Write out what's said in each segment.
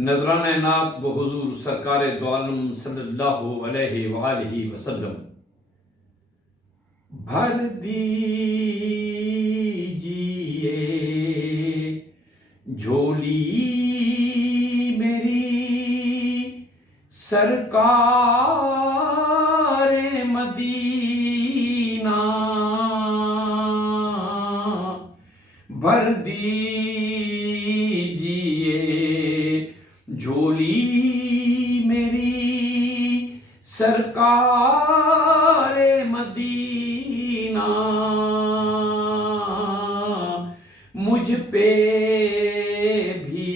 نذرانہ نعت بحضور سرکار دو عالم صلی اللہ علیہ وآلہ وسلم۔ بھر دیجئے جھولی میری سرکار مدینہ، بھر دیجئے جھولی میری سرکار مدینہ، مجھ پہ بھی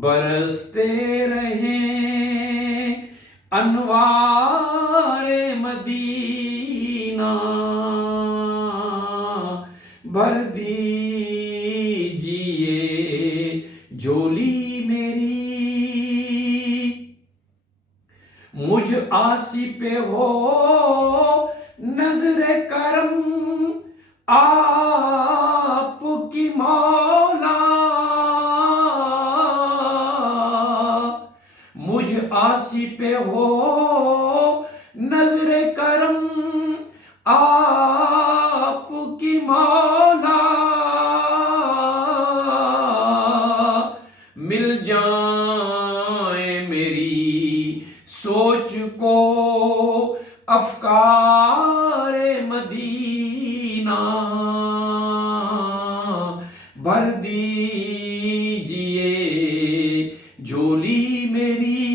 برستے رہیں انوار مدینہ، بھر دیجئے جھولی میری، مجھ عاصی پہ ہو نظر کرم آپ کی مولا، مجھ عاصی پہ ہو نظر کرم آپ کی مولا، مل جائیں میری سوچ کو افکار مدینہ، بھر دیجئے جھولی میری،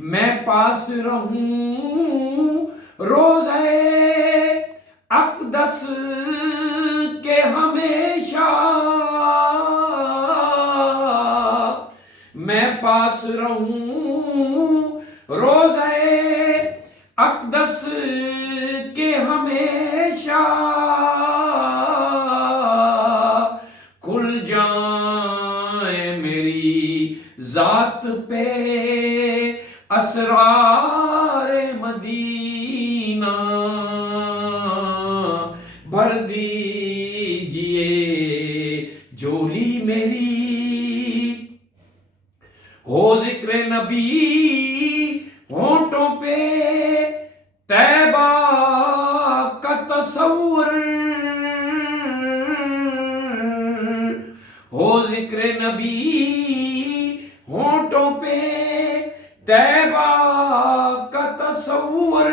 میں پاس رہوں روضہ اقدس کے ہمیشہ، میں پاس رہوں روضہ اقدس کے ہمیشہ، کھل جائیں میری ذات پہ اسرار مدینہ، بھر دیجئے جھولی میری، ہو ذکر نبی ہونٹوں پہ طیبہ کا تصور، ہو ذکر نبی ہونٹوں پہ طیبہ کا تصور،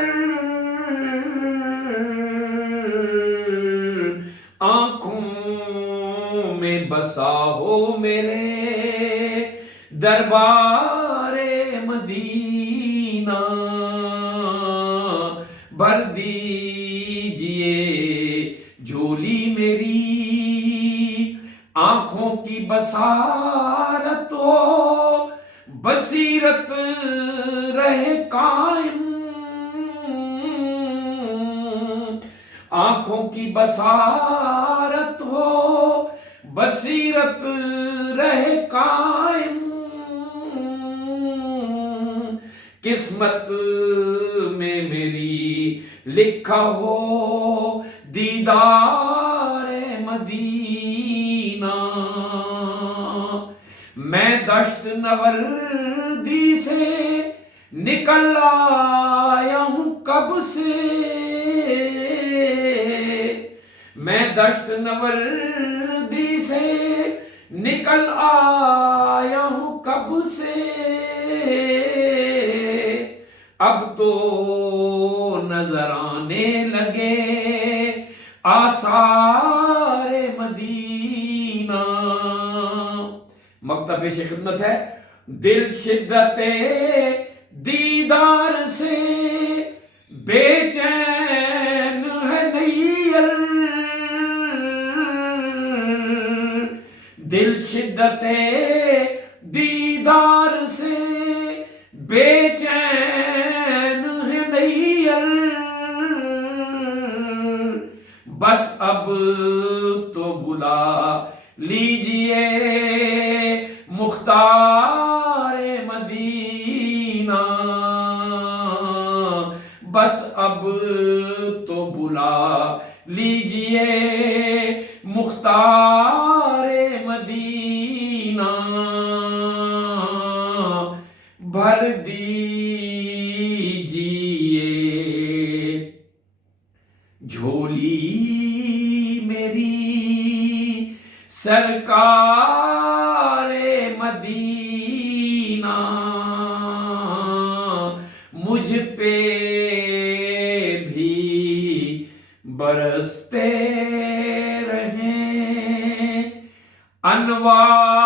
آنکھوں میں بسا ہو میرے دربار مدینہ، بھر دیجئے جھولی میری، آنکھوں کی بصارت ہو بصیرت رہے قائم، آنکھوں کی بصارت ہو بصیرت رہے قائم، قسمت میں میری لکھا ہو دیدار مدینہ، میں دشت نوردی سے نکل آیا ہوں کب سے، میں دشت نوردی سے نکل آیا ہوں کب سے، اب تو نظر آنے لگے آثار مدینہ، مکتب پیش خدمت ہے، دل شدت دیدار سے بے چین ہے نیر، دل شدت دیدار سے بے چین ہے نیر، بس اب تو بلا لیجئے مختار مدینہ، بس اب تو بلا لیجئے مختار مدینہ دیجیے جھولی میری سرکار مدینہ مجھ پہ بھی برستے رہیں انوار